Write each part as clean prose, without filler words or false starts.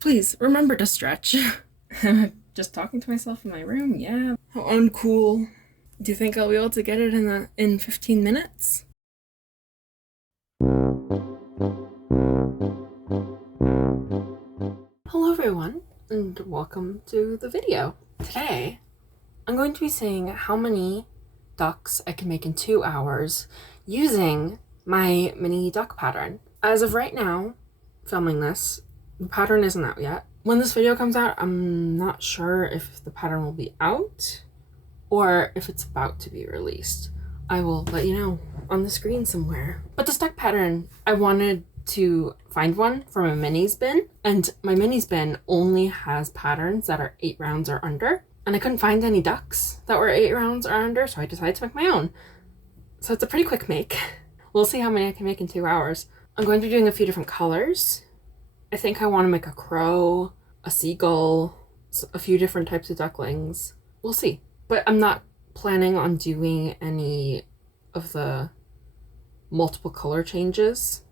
Please remember to stretch. Am I just talking to myself in my room? Yeah. How uncool. Do you think I'll be able to get it in 15 minutes? Hello everyone, and welcome to the video. Today, I'm going to be seeing how many ducks I can make in 2 hours using my mini duck pattern. As of right now, filming this, the pattern isn't out yet. When this video comes out, I'm not sure if the pattern will be out or if it's about to be released. I will let you know on the screen somewhere. But this duck pattern, I wanted to find one from a minis bin, and my minis bin only has patterns that are 8 rounds or under, and I couldn't find any ducks that were 8 rounds or under, so I decided to make my own. So it's a pretty quick make. We'll see how many I can make in 2 hours. I'm going to be doing a few different colors. I think I want to make a crow, a seagull, a few different types of ducklings. We'll see. But I'm not planning on doing any of the multiple color changes.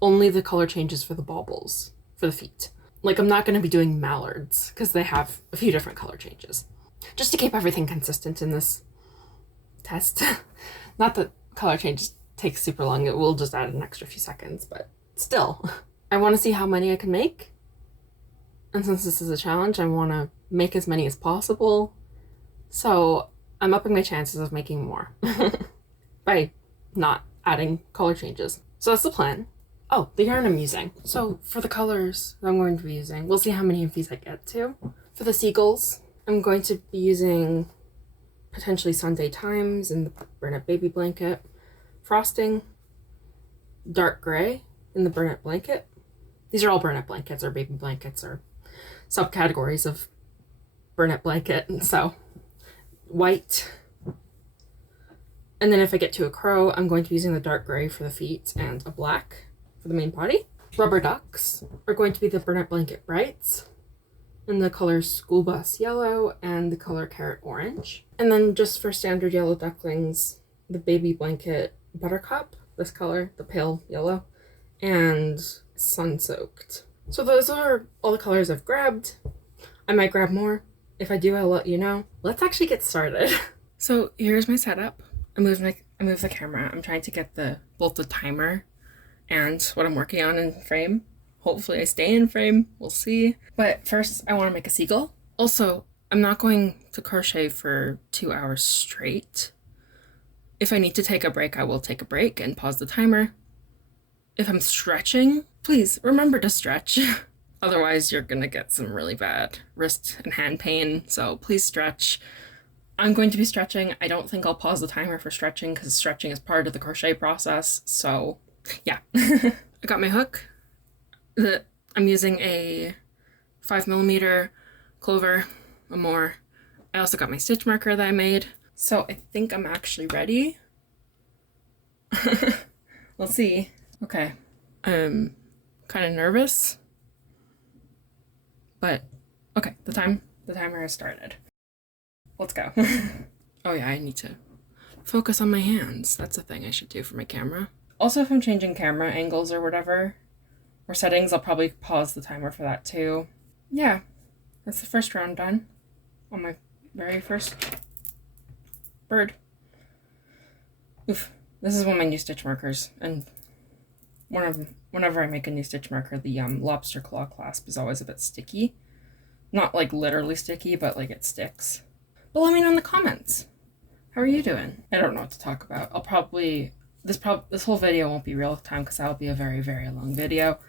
Only the color changes for the baubles, for the feet. Like, I'm not going to be doing mallards because they have a few different color changes. Just to keep everything consistent in this test. Not that color changes take super long. It will just add an extra few seconds, but still. I want to see how many I can make. And since this is a challenge, I want to make as many as possible. So I'm upping my chances of making more by not adding color changes. So that's the plan. Oh, the yarn I'm using. So for the colors that I'm going to be using, we'll see how many of these I get to. For the seagulls, I'm going to be using potentially Sunday Times in the Burnett Baby Blanket, frosting, dark gray in the Burnett Blanket. These are all Burnett blankets or baby blankets or subcategories of Burnett blanket. And so white. And then if I get to a crow, I'm going to be using the dark gray for the feet and a black for the main body. Rubber ducks are going to be the Burnett Blanket Brights in the color School Bus Yellow and the color Carrot Orange. And then just for standard yellow ducklings, the Baby Blanket Buttercup, this color, the pale yellow, and Sun-Soaked. So those are all the colors I've grabbed. I might grab more. If I do, I'll let you know. Let's actually get started. So here's my setup. I move the camera. I'm trying to get both the timer and what I'm working on in frame. Hopefully I stay in frame. We'll see. But first, I want to make a seagull. Also, I'm not going to crochet for 2 hours straight. If I need to take a break, I will take a break and pause the timer. If I'm stretching, please remember to stretch. Otherwise, you're gonna get some really bad wrist and hand pain, so please stretch. I'm going to be stretching. I don't think I'll pause the timer for stretching because stretching is part of the crochet process, so yeah. I got my hook. I'm using a 5mm clover, a more. I also got my stitch marker that I made, so I think I'm actually ready. We'll see. Okay, I'm kind of nervous, but okay, the timer has started. Let's go. Oh yeah, I need to focus on my hands. That's a thing I should do for my camera. Also, if I'm changing camera angles or whatever, or settings, I'll probably pause the timer for that too. Yeah, that's the first round done on my very first bird. Oof, this is one of my new stitch markers, and whenever I make a new stitch marker, the lobster claw clasp is always a bit sticky. Not like literally sticky, but like it sticks. But let me know in the comments. How are you doing? I don't know what to talk about. I'll probably this whole video won't be real time because that'll be a very, very long video.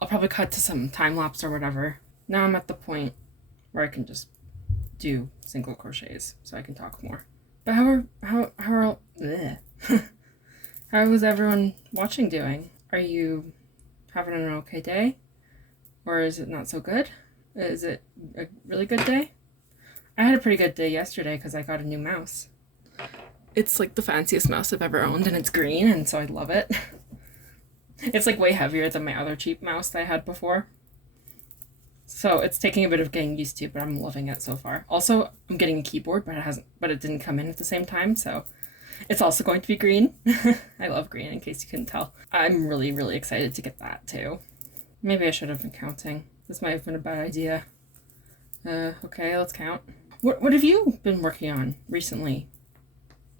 I'll probably cut to some time lapse or whatever. Now I'm at the point where I can just do single crochets so I can talk more. But how is everyone watching doing? Are you having an okay day? Or is it not so good? Is it a really good day? I had a pretty good day yesterday because I got a new mouse. It's like the fanciest mouse I've ever owned, and it's green, and so I love it. It's like way heavier than my other cheap mouse that I had before. So it's taking a bit of getting used to, but I'm loving it so far. Also, I'm getting a keyboard, but it didn't come in at the same time, so it's also going to be green. I love green, in case you couldn't tell. I'm really, really excited to get that too. Maybe I should have been counting. This might have been a bad idea. Okay, let's count. What have you been working on recently,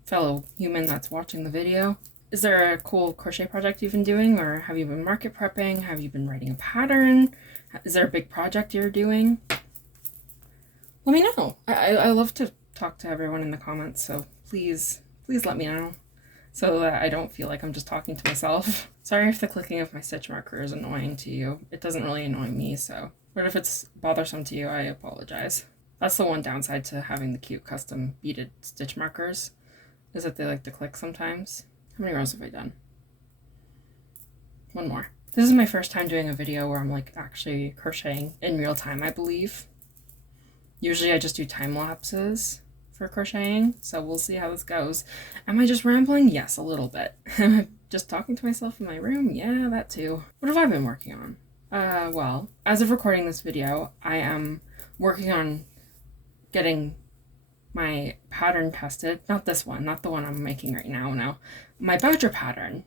fellow human that's watching the video? Is there a cool crochet project you've been doing, or have you been market prepping? Have you been writing a pattern? Is there a big project you're doing? Let me know. I love to talk to everyone in the comments, so please let me know so that I don't feel like I'm just talking to myself. Sorry if the clicking of my stitch marker is annoying to you. It doesn't really annoy me, so. But if it's bothersome to you, I apologize. That's the one downside to having the cute custom beaded stitch markers, is that they like to click sometimes. How many rows have I done? One more. This is my first time doing a video where I'm like actually crocheting in real time, I believe. Usually I just do time lapses for crocheting, so we'll see how this goes. Am I just rambling? Yes, a little bit. Am I just talking to myself in my room? Yeah, that too. What have I been working on? Well, as of recording this video, I am working on getting my pattern tested. Not this one, not the one I'm making right now, no. My badger pattern,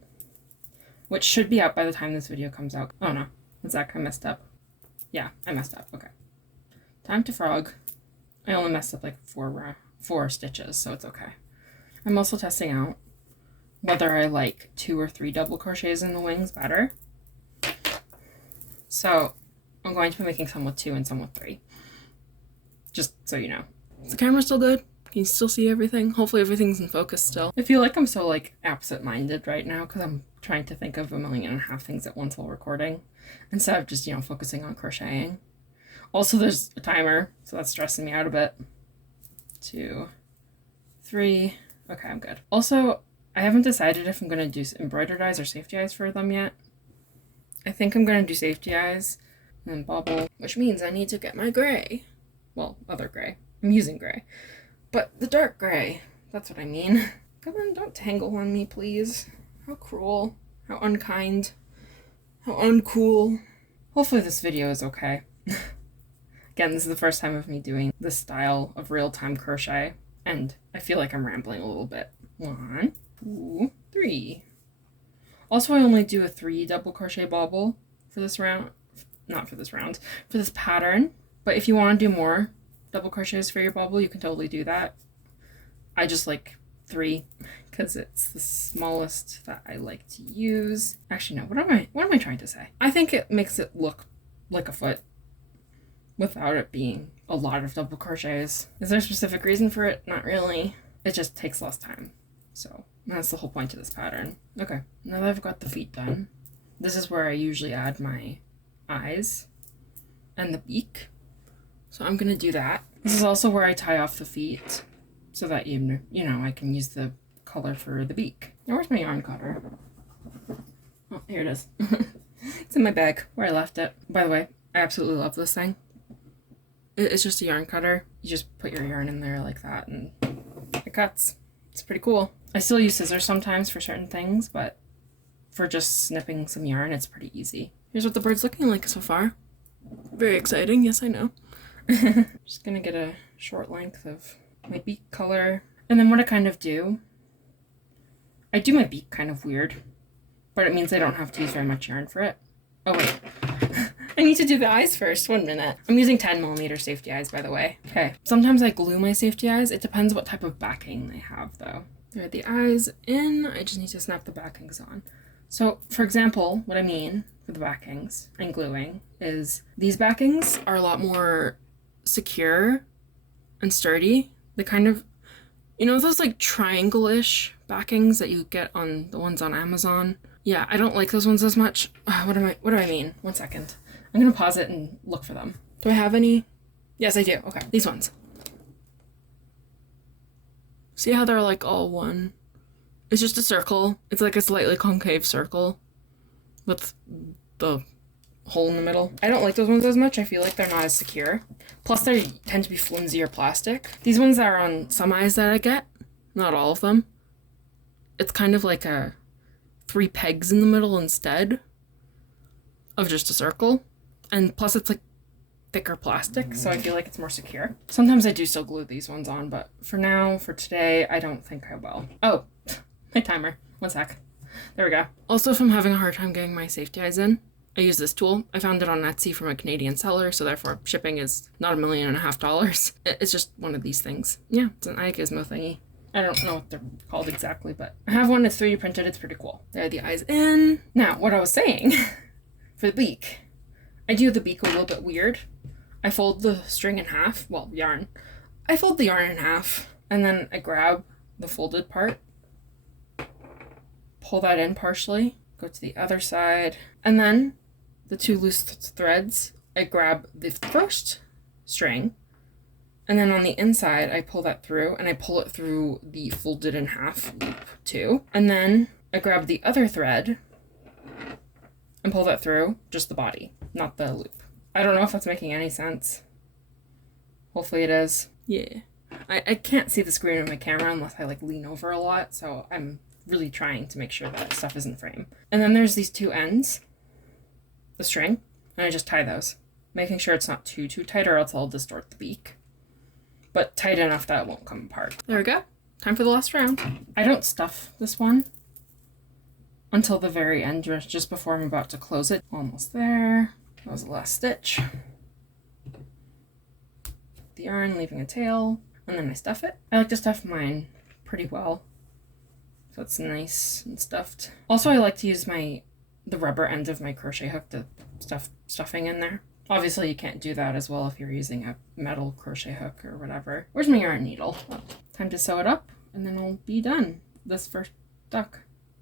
which should be out by the time this video comes out. Oh no, one sec, I messed up. Yeah, I messed up, okay. Time to frog. I only messed up like four stitches, so it's okay. I'm also testing out whether I like 2 or 3 double crochets in the wings better. So I'm going to be making some with 2 and some with 3. Just so you know. Is the camera still good? Can you still see everything? Hopefully everything's in focus still. I feel like I'm so like absent-minded right now because I'm trying to think of 1.5 million things at once while recording instead of just, focusing on crocheting. Also, there's a timer, so that's stressing me out a bit. 2, 3. Okay, I'm good. Also, I haven't decided if I'm going to do embroidered eyes or safety eyes for them yet. I think I'm going to do safety eyes and then bobble, which means I need to get my gray. Well, other gray. I'm using gray. But the dark gray, that's what I mean. Come on, don't tangle on me, please. How cruel. How unkind. How uncool. Hopefully this video is okay. Again, this is the first time of me doing this style of real-time crochet, and I feel like I'm rambling a little bit. 1, 2, 3. Also, I only do a 3 double crochet bobble for this round. Not for this round, for this pattern. But if you want to do more double crochets for your bobble, you can totally do that. I just like 3 because it's the smallest that I like to use. Actually, no, what am I trying to say? I think it makes it look like a foot without it being a lot of double crochets. Is there a specific reason for it? Not really. It just takes less time. So that's the whole point of this pattern. Okay, now that I've got the feet done, this is where I usually add my eyes and the beak. So I'm gonna do that. This is also where I tie off the feet so that you know I can use the color for the beak. Now where's my yarn cutter? Oh, here it is. It's in my bag where I left it. By the way, I absolutely love this thing. It's just a yarn cutter. You just put your yarn in there like that and it cuts. It's pretty cool. I still use scissors sometimes for certain things, but for just snipping some yarn, it's pretty easy. Here's what the bird's looking like so far. Very exciting, yes I know. Just gonna get a short length of my beak color. And then what I kind of do, I do my beak kind of weird, but it means I don't have to use very much yarn for it. Oh wait, I need to do the eyes first, 1 minute. I'm using 10mm safety eyes, by the way. Okay, sometimes I glue my safety eyes. It depends what type of backing they have though. There are the eyes in, I just need to snap the backings on. So for example, what I mean for the backings and gluing is these backings are a lot more secure and sturdy. They kind of, those like triangle-ish backings that you get on the ones on Amazon. Yeah, I don't like those ones as much. What do I mean? 1 second. I'm gonna pause it and look for them. Do I have any? Yes, I do. Okay, these ones. See how they're like all one? It's just a circle. It's like a slightly concave circle with the hole in the middle. I don't like those ones as much. I feel like they're not as secure. Plus they tend to be flimsier plastic. These ones that are on some eyes that I get, not all of them, it's kind of like a 3 pegs in the middle instead of just a circle. And plus it's like thicker plastic, so I feel like it's more secure. Sometimes I do still glue these ones on, but for now, for today, I don't think I will. Oh, my timer. 1 sec. There we go. Also, if I'm having a hard time getting my safety eyes in, I use this tool. I found it on Etsy from a Canadian seller, so therefore shipping is not $1.5 million. It's just one of these things. Yeah, it's an eye gizmo thingy. I don't know what they're called exactly, but I have one that's 3D printed. It's pretty cool. There are the eyes in. Now, what I was saying for the beak, I do the beak a little bit weird. I fold the string in half, well, yarn. I fold the yarn in half, and then I grab the folded part, pull that in partially, go to the other side, and then the two loose threads, I grab the first string, and then on the inside, I pull that through, and I pull it through the folded in half loop too. And then I grab the other thread and pull that through, just the body, not the loop. I don't know if that's making any sense. Hopefully it is. Yeah. I can't see the screen of my camera unless I like lean over a lot, so I'm really trying to make sure that stuff isn't frame. And then there's these two ends, the string, and I just tie those, making sure it's not too tight or else I'll distort the beak, but tight enough that it won't come apart. There we go. Time for the last round. I don't stuff this one until the very end, just before I'm about to close it. Almost there. That was the last stitch. The yarn, leaving a tail, and then I stuff it. I like to stuff mine pretty well, so it's nice and stuffed. Also, I like to use the rubber end of my crochet hook to stuff stuffing in there. Obviously, you can't do that as well if you're using a metal crochet hook or whatever. Where's my yarn needle? Oh, time to sew it up, and then I'll be done. This first duck,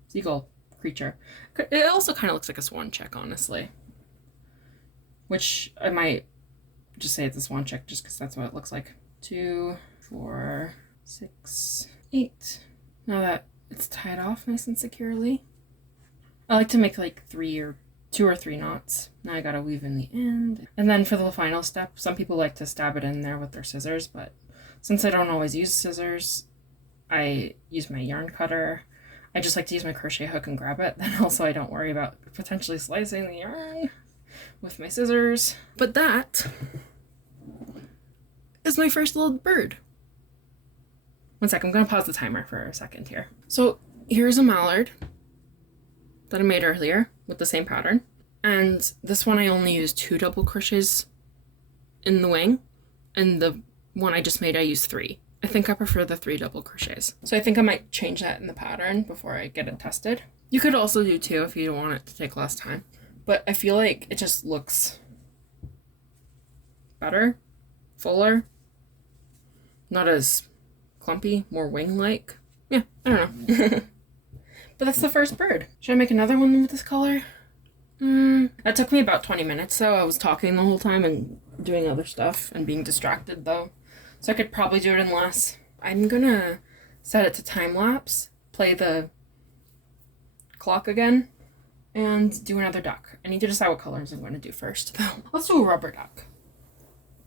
seagull creature. It also kind of looks like a swan check, honestly. Which I might just say it's a swan check just because that's what it looks like. 2, 4, 6, 8. Now that it's tied off nice and securely, I like to make like 2 or 3 knots. Now I gotta weave in the end. And then for the final step, some people like to stab it in there with their scissors, but since I don't always use scissors, I use my yarn cutter. I just like to use my crochet hook and grab it. Then also I don't worry about potentially slicing the yarn with my scissors. But that is my first little bird. One sec, I'm gonna pause the timer for a second here. So here's a mallard that I made earlier with the same pattern. And this one I only used 2 double crochets in the wing, and the one I just made I used 3. I think I prefer the 3 double crochets. So I think I might change that in the pattern before I get it tested. You could also do 2 if you don't want it to take less time. But I feel like it just looks better, fuller, not as clumpy, more wing-like. Yeah, I don't know. But that's the first bird. Should I make another one with this color? That took me about 20 minutes, so I was talking the whole time and doing other stuff and being distracted though. So I could probably do it in less. I'm gonna set it to time lapse, play the clock again, and do another duck. I need to decide what colors I'm going to do first though. Let's do a rubber duck.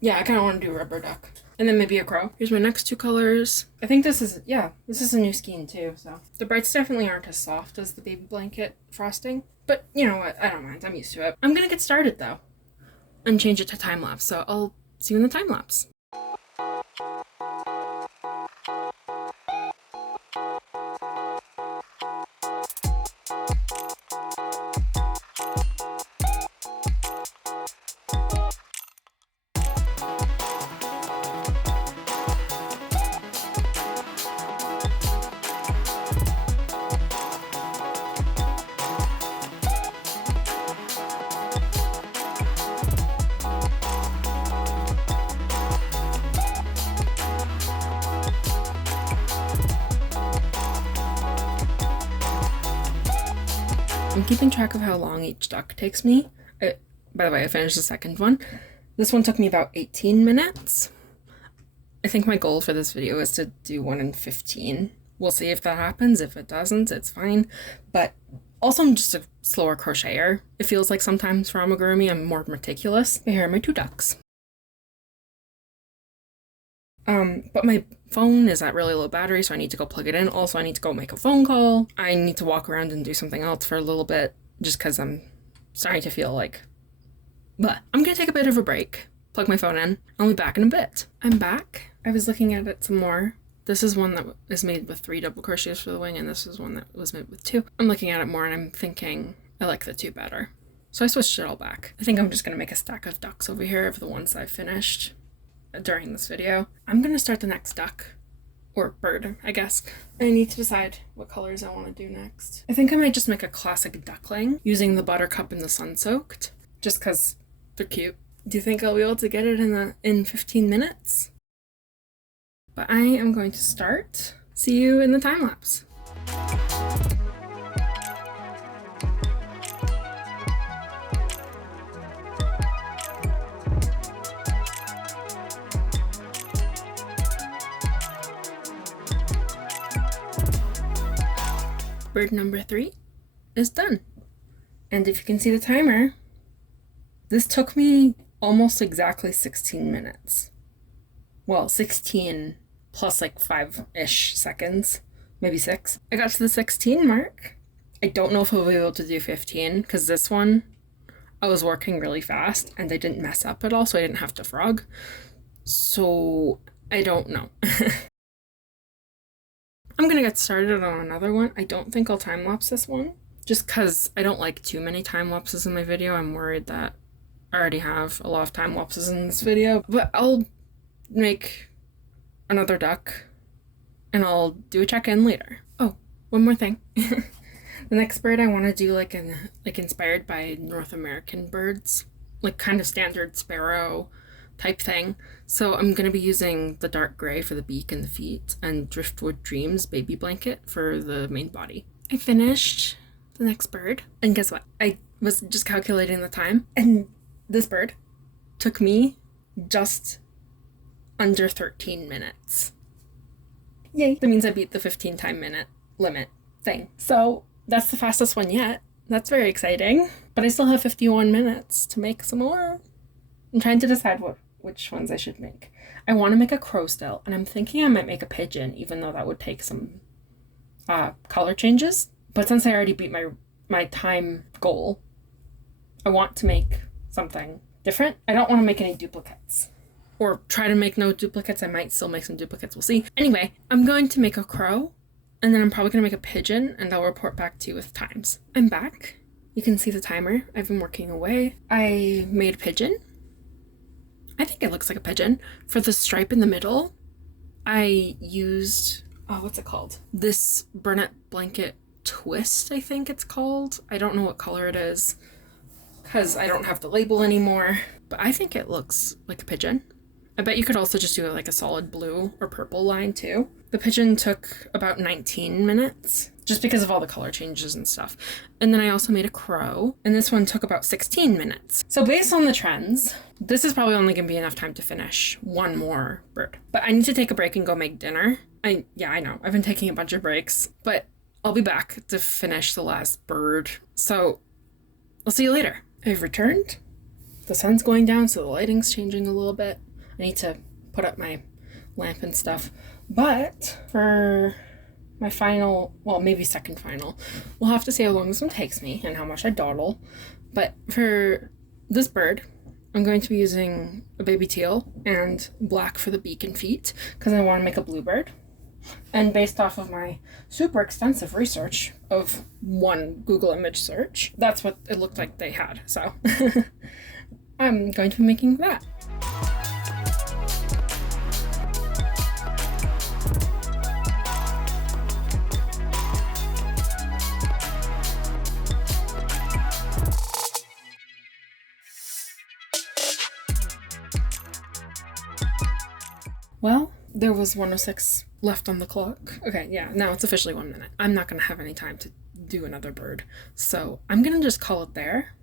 Yeah, I kind of want to do a rubber duck. And then maybe a crow. Here's my next 2 colors. I think this is a new skein too, so. The brights definitely aren't as soft as the baby blanket frosting, but you know what, I don't mind, I'm used to it. I'm gonna get started though, and change it to time lapse, so I'll see you in the time lapse. I'm keeping track of how long each duck takes me. By the way, I finished the second one. This one took me about 18 minutes. I think my goal for this video is to do 1 in 15. We'll see if that happens. If it doesn't, it's fine. But also I'm just a slower crocheter. It feels like sometimes for amigurumi I'm more meticulous. But here are my 2 ducks. But my phone is at really low battery, so I need to go plug it in. Also, I need to go make a phone call. I need to walk around and do something else for a little bit, just because I'm starting to feel like... But I'm gonna take a bit of a break, plug my phone in. I'll be back in a bit. I'm back. I was looking at it some more. This is one that is made with 3 double crochets for the wing, and this is one that was made with 2. I'm looking at it more, and I'm thinking I like the 2 better. So I switched it all back. I think I'm just gonna make a stack of ducks over here of the ones I've finished during this video. I'm gonna start the next duck, or bird, I guess. I need to decide what colors I want to do next. I think I might just make a classic duckling using the buttercup and the sun-soaked, just because they're cute. Do you think I'll be able to get it in 15 minutes? But I am going to start. See you in the time lapse. Bird number 3 is done. And if you can see the timer, this took me almost exactly 16 minutes. Well, 16 plus like 5-ish seconds, maybe 6. I got to the 16 mark. I don't know if I'll be able to do 15 because this one, I was working really fast and I didn't mess up at all, so I didn't have to frog. So I don't know. I'm gonna get started on another one. I don't think I'll time lapse this one, just because I don't like too many time lapses in my video. I'm worried that I already have a lot of time lapses in this video, but I'll make another duck and I'll do a check-in later. Oh, one more thing. The next bird I want to do like inspired by North American birds, like kind of standard sparrow type thing. So I'm going to be using the dark gray for the beak and the feet and Driftwood Dreams baby blanket for the main body. I finished the next bird, and guess what? I was just calculating the time, and this bird took me just under 13 minutes. Yay! That means I beat the 15 time minute limit thing. So that's the fastest one yet. That's very exciting. But I still have 51 minutes to make some more. I'm trying to decide which ones I should make. I want to make a crow still, and I'm thinking I might make a pigeon, even though that would take some color changes. But since I already beat my time goal, I want to make something different. I don't want to make any duplicates. Or try to make no duplicates. I might still make some duplicates. We'll see. Anyway, I'm going to make a crow, and then I'm probably going to make a pigeon, and I'll report back to you with times. I'm back. You can see the timer. I've been working away. I made a pigeon. I think it looks like a pigeon. For the stripe in the middle, I used, what's it called? This Burnett Blanket Twist, I think it's called. I don't know what color it is because I don't have the label anymore, but I think it looks like a pigeon. I bet you could also just do it like a solid blue or purple line too. The pigeon took about 19 minutes just because of all the color changes and stuff. And then I also made a crow, and this one took about 16 minutes. So based on the trends, this is probably only gonna be enough time to finish one more bird. But I need to take a break and go make dinner. I know, I've been taking a bunch of breaks, but I'll be back to finish the last bird. So I'll see you later. I've returned. The sun's going down, so the lighting's changing a little bit. I need to put up my lamp and stuff. But for my final, well, maybe second final, we'll have to see how long this one takes me and how much I dawdle. But for this bird, I'm going to be using a baby teal and black for the beak and feet because I want to make a bluebird. And based off of my super extensive research of one Google image search, that's what it looked like they had. So I'm going to be making that. Well, there was 1:06 left on the clock. Okay, yeah, now it's officially 1 minute. I'm not going to have any time to do another bird, so I'm going to just call it there,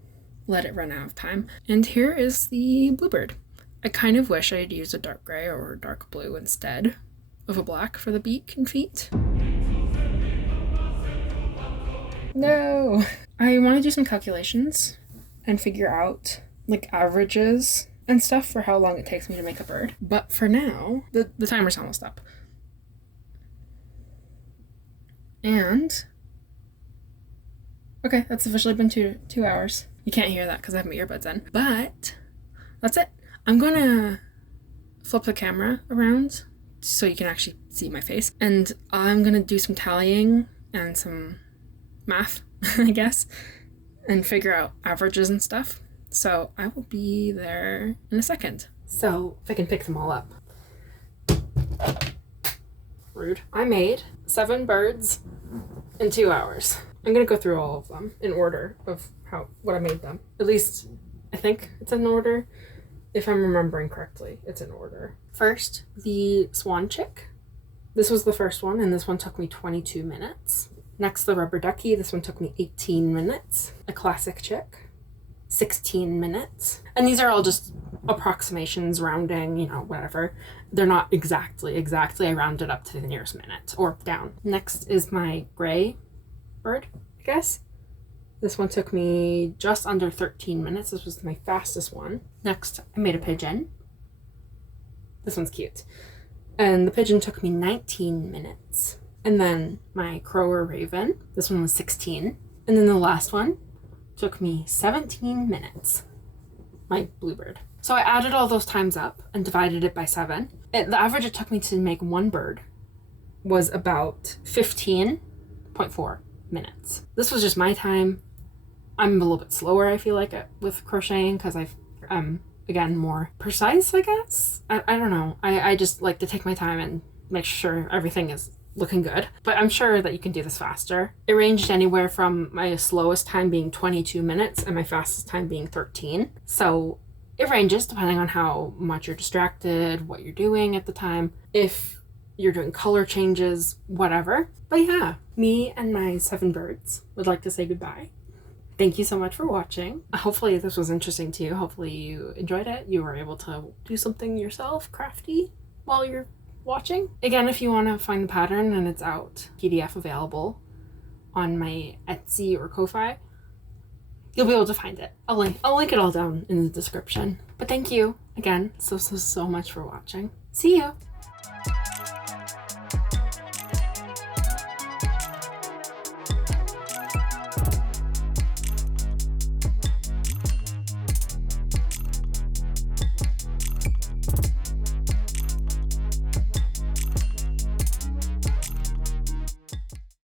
let it run out of time. And here is the bluebird. I kind of wish I had used a dark gray or a dark blue instead of a black for the beak and feet. No! I want to do some calculations and figure out, like, averages and stuff for how long it takes me to make a bird. But for now, the timer's almost up. And okay, that's officially been two hours. You can't hear that because I have my earbuds in. But that's it. I'm gonna flip the camera around so you can actually see my face. And I'm gonna do some tallying and some math, I guess. and figure out averages and stuff. So I will be there in a second. So if I can pick them all up. Rude. I made 7 birds in 2 hours. I'm gonna go through all of them in order of what I made them. At least I think it's in order. If I'm remembering correctly, it's in order. First, the swan chick. This was the first one, and this one took me 22 minutes. Next, the rubber ducky. This one took me 18 minutes. A classic chick, 16 minutes. And these are all just approximations, rounding, you know, whatever. They're not exactly. I rounded up to the nearest minute or down. Next is my gray bird, I guess. This one took me just under 13 minutes. This was my fastest one. Next, I made a pigeon. This one's cute. And the pigeon took me 19 minutes. And then my crow or raven. This one was 16. And then the last one took me 17 minutes. My bluebird. So I added all those times up and divided it by 7. The average it took me to make one bird was about 15.4 minutes. This was just my time. I'm a little bit slower, I feel like, with crocheting because I'm, again, more precise, I guess. I don't know. I just like to take my time and make sure everything is looking good. But I'm sure that you can do this faster. It ranged anywhere from my slowest time being 22 minutes and my fastest time being 13. So it ranges depending on how much you're distracted, what you're doing at the time, if you're doing color changes, whatever. But yeah, me and my 7 birds would like to say goodbye. Thank you so much for watching. Hopefully this was interesting to you. Hopefully you enjoyed it. You were able to do something yourself, crafty, while you're watching. Again, if you want to find the pattern and it's out, PDF available on my Etsy or Ko-Fi, you'll be able to find it. I'll link it all down in the description. But thank you again so much for watching. See you!